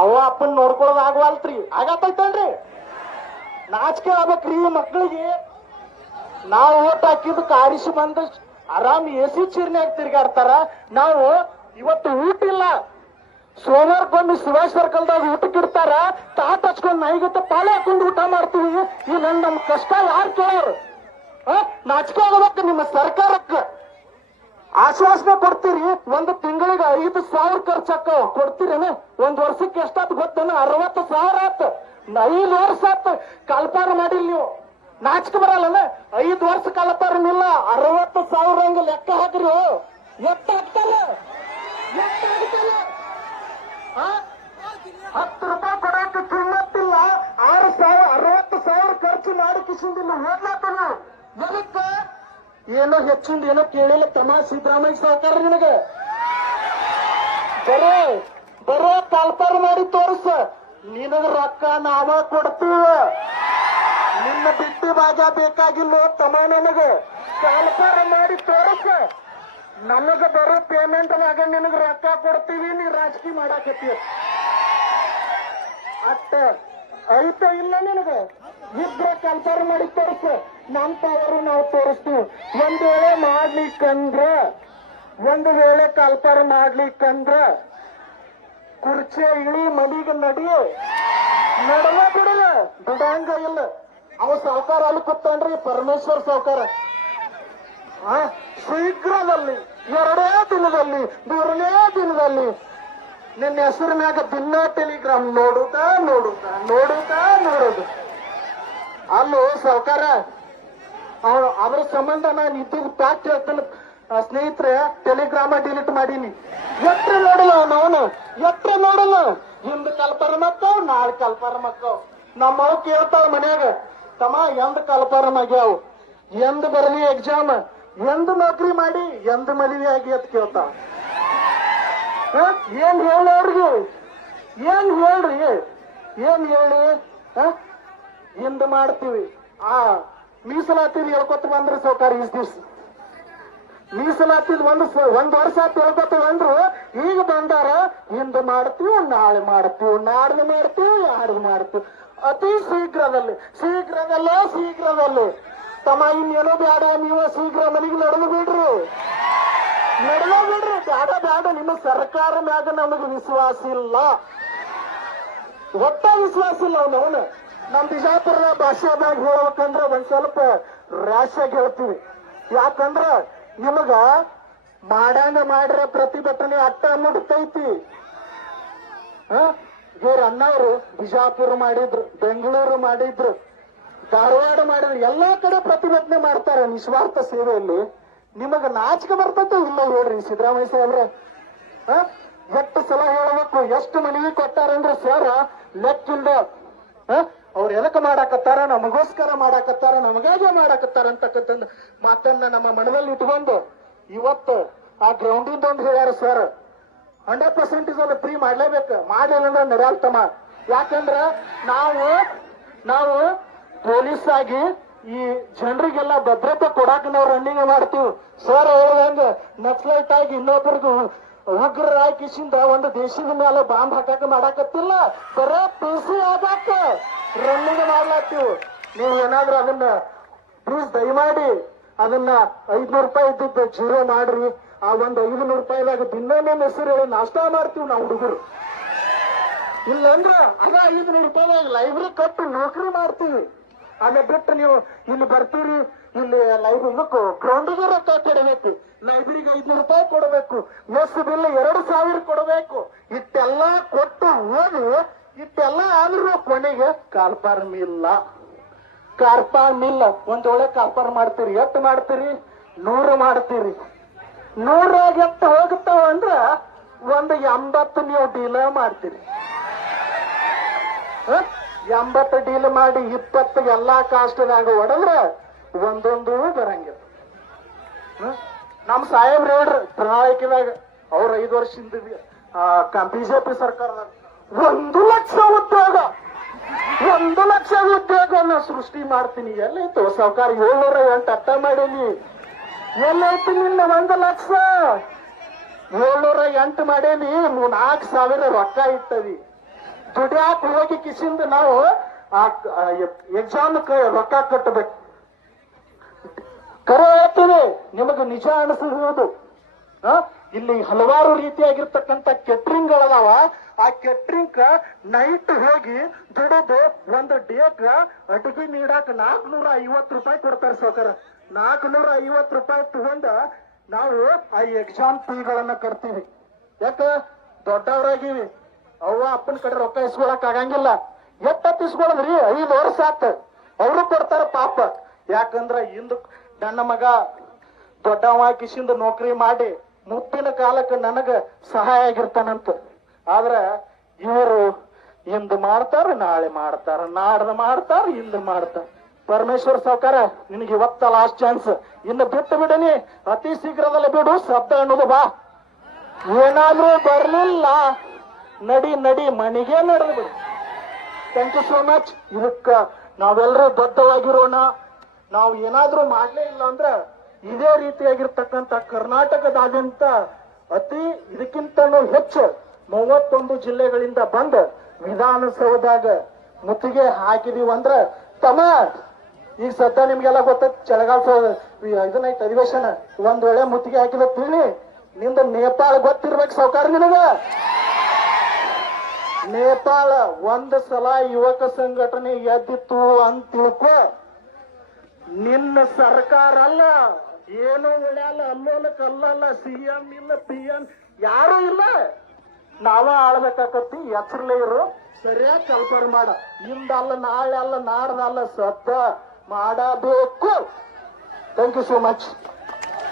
ಅವ ಅಪ್ಪನ್ ನೋಡ್ಕೊಳ್ಳೋದು ಆಗವಲ್ತ್ರಿ. ಆಗತ್ತೈತಲ್ರಿ ನಾಚಿಕೆ ಆಗ್ಬೇಕ್ರಿ ಮಕ್ಕಳಿಗೆ ನಾವು ಓಟ್ ಹಾಕಿದ್ದು ಕಾರಿಸಿ ಬಂದು ಆರಾಮ್ ಎ ಸಿ ಚೀರ್ನ್ಯಾಗ ತಿರ್ಗಾಡ್ತಾರ. ನಾವು ಇವತ್ತು ಊಟ ಇಲ್ಲ. ಸೋಮವಾರಕ್ಕೊಮ್ಮೆ ಶಿವಾಜ್ ಸರ್ಕಲ್ದಾಗ ಊಟಕ್ಕೆ ಇಡ್ತಾರ. ತಾತ ಹಚ್ಕೊಂಡ್ ನೈಗತ್ತ ಪಾಳೆ ಹಾಕೊಂಡು ಊಟ ಮಾಡ್ತೀವಿ. ಈ ನಮ್ಮ ನಮ್ ಕಷ್ಟ ಯಾರು ಕೇಳೋರು? ನಾಚಿಕೆ ಆಗಬೇಕು ನಿಮ್ಮ ಸರ್ಕಾರಕ್ಕೆ. ಆಶ್ವಾಸನೆ ಕೊಡ್ತೀರಿ? ಒಂದು ತಿಂಗಳಿಗೆ ಐದು ಸಾವಿರ ಖರ್ಚಾಕ ಕೊಡ್ತೀರೇನು? ಒಂದ್ ವರ್ಷಕ್ಕೆ ಎಷ್ಟಾತ್ ಗೊತ್ತೇನು? ಅರವತ್ತು ಸಾವಿರ ಆತ. ಐದು ವರ್ಷ ಆತ. ಕಲ್ಪಾರ ಮಾಡಿಲ್ ನೀವು. ನಾಚಿಕೆ ಬರಲ್ಲ ಐದು ವರ್ಷ ಕಲ್ಪಾರನಿಲ್ಲ. ಅರವತ್ತು ಸಾವಿರ ಹಂಗ ಲೆಕ್ಕ ಹಾಕ್ರಿ ಆ? ಹತ್ತು ರೂಪಾಯಿ ಕೊಡಕ್ಕೆ ಕಿಮ್ಮತ್ತಿಲ್ಲ. ಆರು ಸಾವಿರ, ಅರವತ್ತು ಸಾವಿರ ಖರ್ಚು ಮಾಡಿ ಕಿಸಿಂದಿಲ್ಲ ಎದಕ್ಕ ಏನೋ ಹೆಚ್ಚಿಂದ ಏನೋ ಕೇಳಿಲ್ಲ ತಮಾ ಸಿದ್ದರಾಮಯ್ಯ ಸಹಕಾರ ನಿಮಗೆ ಬರೇ ಬರೇ ಕಲ್ಪಾರ ಮಾಡಿ ತೋರಿಸ. ನಿನಗ ರೊಕ್ಕ ನಾವ ಕೊಡ್ತೀವ. ನಿನ್ನ ಬಿಟ್ಟಿ ಭಾಗ ಬೇಕಾಗಿಲ್ಲ ತಮ ನನಗ. ಕಲ್ಪಾರ ಮಾಡಿ ತೋರಿಸ. ನನಗ ಬರೋ ಪೇಮೆಂಟ್ ಆಗ ನಿನಗ ರೊಕ್ಕ ಕೊಡ್ತೀವಿ, ನೀ ರಾಜಕೀಯ ಮಾಡಾಕತ್ತೀವಿ ಅಟ್ಟ. ಐತ ಇಲ್ಲ ನಿನಗ. ಇದ್ರೆ ಕಂಪೇರ್ ಮಾಡಿ ತೋರಿಸ. ನಮ್ ಪವರ್ ನಾವು ತೋರಿಸ್ತೀವಿ. ಒಂದ್ ವೇಳೆ ಮಾಡ್ಲಿಕ್ಕಂದ್ರ, ಒಂದು ವೇಳೆ ಕಲ್ಪಾರ ಮಾಡ್ಲಿಕ್ಕಂದ್ರ, ಕುರ್ಚಿ ಇಳಿ ಮನಿಗೆ ನಡಿ. ನಡವ ಬಿಡಲ್ಲ. ಬಿಡಂಗ ಇಲ್ಲ. ಅವ ಸಾವುಕಾರ ಅಲ್ಲಿ ಕೂತ್ಕೊಂಡ್ರಿ ಪರಮೇಶ್ವರ್ ಸಾವುಕಾರ. ಶೀಘ್ರದಲ್ಲಿ, ಎರಡೇ ದಿನದಲ್ಲಿ, ಮೂರನೇ ದಿನದಲ್ಲಿ ನಿನ್ನ ಹೆಸರಿನಾಗ ದಿನ ಟೆಲಿಗ್ರಾಮ್ ನೋಡುತ್ತ ನೋಡುತ್ತ ನೋಡುತ್ತ ನೋಡೋದು. ಅಲ್ಲೋ ಸಾವುಕಾರ ಅವ್ನು ಅದ್ರ ಸಂಬಂಧ ನಾನು ಇದ್ದು ಪ್ಯಾಕ್ ಹೇಳ್ತಾನೆ. ಸ್ನೇಹಿತರೆ, ಟೆಲಿಗ್ರಾಮ ಡಿಲೀಟ್ ಮಾಡೀನಿ. ಎತ್ರ ನೋಡಲ್ಲ ಅವನು ಎತ್ರ ನೋಡಲ್ಲ? ಹಿಂದ ಕಲ್ಪರ ಮಕ್ಕವ್ ನಾಳೆ ಕಲ್ಪರ ಮಕ್ಕವ್ ನಮ್ಮವ್ ಕೇಳ್ತಾವ ಮನ್ಯಾಗ, ತಮ್ಮ ಎಂದ್ ಕಲ್ಪರ ಆಗ್ಯಾವ? ಎಂದ್ ಬರಲಿ ಎಕ್ಸಾಮ್ ಎಂದ್ ನೌಕರಿ ಮಾಡಿ, ಎಂದ್ ಮದುವೆ ಆಗಿ ಅಂತ ಕೇಳ್ತಾವ? ಏನ್ ಹೇಳಿ ಅವ್ರಿಗೆ? ಏನ್ ಹೇಳ್ರಿ? ಏನ್ ಹೇಳಿ? ಹಿಂದ ಮಾಡ್ತೀವಿ. ಆ, ಮೀಸಲಾತಿದ್ ಹೇಳ್ಕೊತ ಬಂದ್ರಿ ಸೌಕಾರ ಇಸ್ ದಿವ್ಸ. ಮೀಸಲಾತಿದ್ ಒಂದ್ ಒಂದ್ ವರ್ಷ ಹೇಳ್ಕೊತ ಬಂದ್ರು. ಈಗ ಬಂದಾರ, ಹಿಂದ ಮಾಡ್ತೀವಿ, ನಾಳೆ ಮಾಡ್ತೀವಿ, ನಾಡ್ದು ಮಾಡ್ತೀವಿ ಯಾರ್ದು ಮಾಡ್ತೀವಿ. ಅತಿ ಶೀಘ್ರದಲ್ಲಿ, ಶೀಘ್ರದಲ್ಲೇ ಶೀಘ್ರದಲ್ಲಿ. ತಮ್ಮ ಇನ್ನೇನೋ ಬೇಡ, ನೀವು ಶೀಘ್ರ ಮನೆಗೆ ನಡೆದು ಬಿಡ್ರಿ. ನಡೆದ ಬಿಡ್ರಿ ಬೇಡ ಬೇಡ ನಿಮ್ಮ ಸರ್ಕಾರ ಮ್ಯಾಗ ನಮಗೆ ವಿಶ್ವಾಸ ಇಲ್ಲ. ಒಟ್ಟ ವಿಶ್ವಾಸ ಇಲ್ಲ ಅವನು ಅವನು. ನಮ್ ಬಿಜಾಪುರ ಭಾಷೆದಾಗ ಹೇಳ್ಬೇಕಂದ್ರ ಒಂದ್ ಸ್ವಲ್ಪ ರಾಶ್ಯಾಗ ಹೇಳ್ತೀವಿ. ಯಾಕಂದ್ರ ನಿಮಗ ಮಾಡಂಗ ಮಾಡ್ರ ಪ್ರತಿಭಟನೆ ಅಟ್ಟ ಮುಡ್ತೈತಿ ಇವ್ರ ಅಣ್ಣವ್ರು ಬಿಜಾಪುರ ಮಾಡಿದ್ರು, ಬೆಂಗಳೂರು ಮಾಡಿದ್ರು, ಧಾರವಾಡ ಮಾಡಿದ್ರು, ಎಲ್ಲಾ ಕಡೆ ಪ್ರತಿಭಟನೆ ಮಾಡ್ತಾರೆ ನಿಸ್ವಾರ್ಥ ಸೇವೆಯಲ್ಲಿ. ನಿಮಗ ನಾಚಿಕೆ ಬರ್ತೈತೆ ಇಲ್ಲ ಹೇಳ್ರಿ ಸಿದ್ದರಾಮಯ್ಯ ಸಾಹೇಬ್ರ? ಎಷ್ಟು ಸಲ ಹೇಳಬೇಕು, ಎಷ್ಟು ಮನವಿ ಕೊಟ್ಟಾರಂದ್ರೆ ಸರ್ ಲೆಕ್ಕಿಲ್ದ ಅವ್ರು ಎದಕ್ಕೆ ಮಾಡಾಕತ್ತಾರ, ನಮಗೋಸ್ಕರ ಮಾಡಾಕತ್ತಾರ ನಮಗಾಗೆ ಮಾಡಾಕತ್ತಾರ ಅಂತಕ್ಕಂಥ ಮಾತನ್ನ ನಮ್ಮ ಮನದಲ್ಲಿ ಇಟ್ಕೊಂಡು ಇವತ್ತು ಆ ಗ್ರೌಂಡಿಂದ ಒಂದು ಹೇಳ್ಯಾರ ಸರ್ ಹಂಡ್ರೆಡ್ ಪರ್ಸೆಂಟ್ ಅಲ್ಲಿ ಫ್ರೀ ಮಾಡ್ಲೇಬೇಕು. ಮಾಡಲಿಲ್ಲ ಅಂದ್ರೆ ನಡೆಯಲ್ತಮ್ಮ ಯಾಕಂದ್ರ ನಾವು ನಾವು ಪೊಲೀಸ್ ಆಗಿ ಈ ಜನರಿಗೆಲ್ಲ ಭದ್ರತೆ ಕೊಡಾಕ ನಾವು ರನ್ನಿಂಗ್ ಮಾಡ್ತೀವಿ. ಸರ್ ಹೇಳ್ದಂಗ ನಕ್ಸಲೈಟ್ ಆಗಿ ಇನ್ನೊಬ್ಬರಿಗೂ ಉಗ್ರ ಹಾಕಿಸಿಂದ ಒಂದು ದೇಶದ ಮೇಲೆ ಬಾಂಬ್ ಹಾಕಾಕ ಮಾಡಾಕತ್ತಿಲ್ಲ. ಬರೇ ಪಿಸಿ ಆಗಾಕ ರನ್ನಿಂಗ್ ಮಾಡ್ಲಾತ್ತೀವಿ. ನೀವು ಏನಾದ್ರೂ ಅದನ್ನ ಪ್ಲೀಸ್ ದಯಮಾಡಿ ಅದನ್ನ ಐದ್ನೂರು ರೂಪಾಯಿ ಇದ್ದಿದ್ದು ಜೀರೋ ಮಾಡ್ರಿ. ಆ ಒಂದು ಐದುನೂರು ರೂಪಾಯಿದಾಗ ದಿನ ಹೆಸರು ಹೇಳಿ ನಾಷ್ಟ ಮಾಡ್ತೀವಿ ನಾವು ಹುಡುಗರು. ಇಲ್ಲಂದ್ರ ಅದ ಐದುನೂರು ರೂಪಾಯಿದಾಗ ಲೈಬ್ರರಿ ಕಟ್ಟು ನೌಕರಿ ಮಾಡ್ತೀವಿ. ಆಮೇಲೆ ಬಿಟ್ಟು ನೀವು ಇಲ್ಲಿ ಬರ್ತೀರಿ, ಇಲ್ಲಿ ಲೈಬ್ರರಿ ಗ್ರೌಂಡಿಗೆ ರೊಕ್ಕ ಕೊಡಬೇಕು. ಲೈಬ್ರರಿಗೆ ಐದ್ನೂರು ರೂಪಾಯಿ ಕೊಡಬೇಕು. ಮೆಸ್ ಬಿಲ್ ಎರಡು ಸಾವಿರ ಕೊಡಬೇಕು. ಇಟ್ಟೆಲ್ಲ ಕೊಟ್ಟು ಓದಿ ಇಟ್ಟೆಲ್ಲ ಆದ್ರೂ ಕೊನೆಗೆ ಕಾರ್ಪಾರ್ ಇಲ್ಲ. ಕಾರ್ಪಾರ್ ಮಿಲ್ಲ ಒಂದ್ ಒಳ್ಳೆ ಕಾರ್ಪಾರ್ ಮಾಡ್ತೀರಿ. ಎಷ್ಟು ಮಾಡ್ತೀರಿ? ನೂರು ಮಾಡ್ತೀರಿ. ನೂರಾಗ ಎತ್ತು ಹೋಗುತ್ತಾವ ಅಂದ್ರ ಒಂದು ಎಂಬತ್ತು ನೀವು ಡೀಲ ಮಾಡ್ತೀರಿ? ಎಂಬತ್ತು ಡೀಲ್ ಮಾಡಿ ಇಪ್ಪತ್ತು ಎಲ್ಲಾ ಕಾಸ್ಟ್ದಾಗ ಹೊಡೆದ್ರ ಒಂದೊಂದು ಬರಂಗಿಲ್ಲ? ನಮ್ ಸಾಹೇಬ್ರು ಹೇಳ್ರಿ, ಪ್ರಣಾಳಿಕೆದಾಗ ಅವ್ರ ಐದು ವರ್ಷದಿಂದ ಬಿಜೆಪಿ ಸರ್ಕಾರದಾಗ ಒಂದು ಲಕ್ಷ ಉದ್ಯೋಗ. ಒಂದು ಲಕ್ಷ ಉದ್ಯೋಗವನ್ನ ಸೃಷ್ಟಿ ಮಾಡ್ತೀನಿ. ಎಲ್ಲೈತು ಸಾವುಕಾರ ಏಳ್ನೂರ ಎಂಟು ಅರ್ಥ ಮಾಡೀನಿ. ಎಲ್ಲೈತಿ ನಿನ್ನ ಒಂದು ಲಕ್ಷ? ಏಳ್ನೂರ ಎಂಟು ಮಾಡೇನಿ. ನಾಲ್ಕು ಸಾವಿರ ರೊಕ್ಕ ಇಟ್ಟವಿ ದುಡ್ಯಾಕ ಹೋಗಿ ಕಿಸಿಂದ ನಾವು ಆ ಎಕ್ಸಾಮ್ ರೊಕ್ಕ ಕಟ್ಟಬೇಕು. ಕರೆ ಹೇಳ್ತೀನಿ, ನಿಮಗೆ ನಿಜ ಅನಿಸುವುದು. ಆ? ಇಲ್ಲಿ ಹಲವಾರು ರೀತಿಯಾಗಿರ್ತಕ್ಕಂಥ ಕೆಟ್ರಿಂಗ್ ಗಳದಾವ. ಆ ಕೆಟ್ರಿಂಗ್ ನೈಟ್ ಹೋಗಿ ದುಡಿದು ಒಂದು ಡೇಕ್ ಅಡುಗೆ ನೀಡಾಕ ನಾಲ್ಕನೂರ ಐವತ್ತು ರೂಪಾಯಿ ಕೊಡ್ತಾರೆ ಸೌಕರ ನಾಲ್ಕನೂರ ಐವತ್ತು ರೂಪಾಯಿ ತಗೊಂಡ ನಾವು ಆ ಎಕ್ಸಾಮ್ ಫೀಗಳನ್ನ ಕಟ್ತೀವಿ. ಯಾಕ? ದೊಡ್ಡವರಾಗಿವಿ. ಅವ್ವ ಅಪ್ಪನ ಕಡೆ ರೊಕ್ಕ ಇಸ್ಕೊಳಕ್ ಆಗಂಗಿಲ್ಲ. ಎತ್ತ ಇಸ್ಕೊಳದ್ರಿ? ಐದು ವರ್ಷ ಆತ. ಅವರು ಕೊಡ್ತಾರ ಪಾಪ. ಯಾಕಂದ್ರ ಇಂದು ನನ್ನ ಮಗ ದೊಡ್ಡವ ಕಿಶಿಂದ ನೌಕರಿ ಮಾಡಿ ಮುಪ್ಪಿನ ಕಾಲಕ್ಕೆ ನನಗ ಸಹಾಯ ಆಗಿರ್ತಾನಂತ. ಆದ್ರ ಇವರು ಇಂದು ಮಾಡ್ತಾರ, ನಾಳೆ ಮಾಡ್ತಾರ, ನಾಡ್ದ ಮಾಡ್ತಾರ, ಇಂದ ಮಾಡ್ತಾರ. ಪರಮೇಶ್ವರ್ ಸಾವ್ಕಾರ, ನಿನಗೆ ಇವತ್ತ ಲಾಸ್ಟ್ ಚಾನ್ಸ್ ಇನ್ನು ಬಿಟ್ಟು ಬಿಡನಿ. ಅತಿ ಶೀಘ್ರದಲ್ಲಿ ಬಿಡು ಶಬ್ದ ಅನ್ನೋದು ಬಾ. ಏನಾದ್ರೂ ಬರ್ಲಿಲ್ಲ. ನಡಿ ನಡಿ, ಮನೆಗೆ ನಡೆದು ಬಿಡು. ಥ್ಯಾಂಕ್ ಯು ಸೋ ಮಚ್ ಇದಕ್ಕ ನಾವೆಲ್ಲರೂ ಬದ್ಧವಾಗಿರೋಣ ನಾವು ಏನಾದ್ರೂ ಮಾಡಲೇ ಇಲ್ಲ ಅಂದ್ರೆ ಇದೇ ರೀತಿಯಾಗಿರ್ತಕ್ಕಂಥ ಕರ್ನಾಟಕದಾದ್ಯಂತ ಅತಿ ಇದಕ್ಕಿಂತನೂ ಹೆಚ್ಚು ಮೂವತ್ತೊಂದು ಜಿಲ್ಲೆಗಳಿಂದ ಬಂದ ವಿಧಾನಸೌಧದಾಗ ಮುತ್ತಿಗೆ ಹಾಕಿದೀವಿ ಅಂದ್ರೆ ತಮ್ಮ ಈಗ ಸದ್ಯ ನಿಮ್ಗೆಲ್ಲ ಗೊತ್ತೈತಿ ಚಳಿಗಾಲ ಇದನ್ನೈತೆ ಅಧಿವೇಶನ ಒಂದ್ ವೇಳೆ ಮುತ್ತಿಗೆ ಹಾಕಿದ ತಿಳಿ ನಿಂದ ನೇಪಾಳ ಗೊತ್ತಿರ್ಬೇಕು ಸಾವುಕಾರ ನಿನಗ. ನೇಪಾಳ ಒಂದು ಸಲ ಯುವಕ ಸಂಘಟನೆ ಎದ್ದಿತ್ತು ಅಂತ ತಿಳ್ಕೊ. ನಿನ್ನ ಸರ್ಕಾರ ಅಲ್ಲ, ಏನು ಉಳ್ಯಾಲ ಅಲ್ಲೋಲ ಕಲ್ಲಲ್ಲ ಸಿ ಎಂ ಇಲ್ಲ ಪಿ ಎಂ ಯಾರು ಇಲ್ಲ. ನಾವ ಆಳ್ಬೇಕಾಕತ್ತಿ, ಎಚ್ಚರಲೇ ಇರು. ಸರಿಯಾಗಿ ಕೆಲಸ ಮಾಡ. ಇಂದಲ್ಲ ನಾಳೆ ಅಲ್ಲ ನಾಡ್ದಲ್ಲ ಸದ್ದ ಮಾಡಬೇಕು. Thank you so much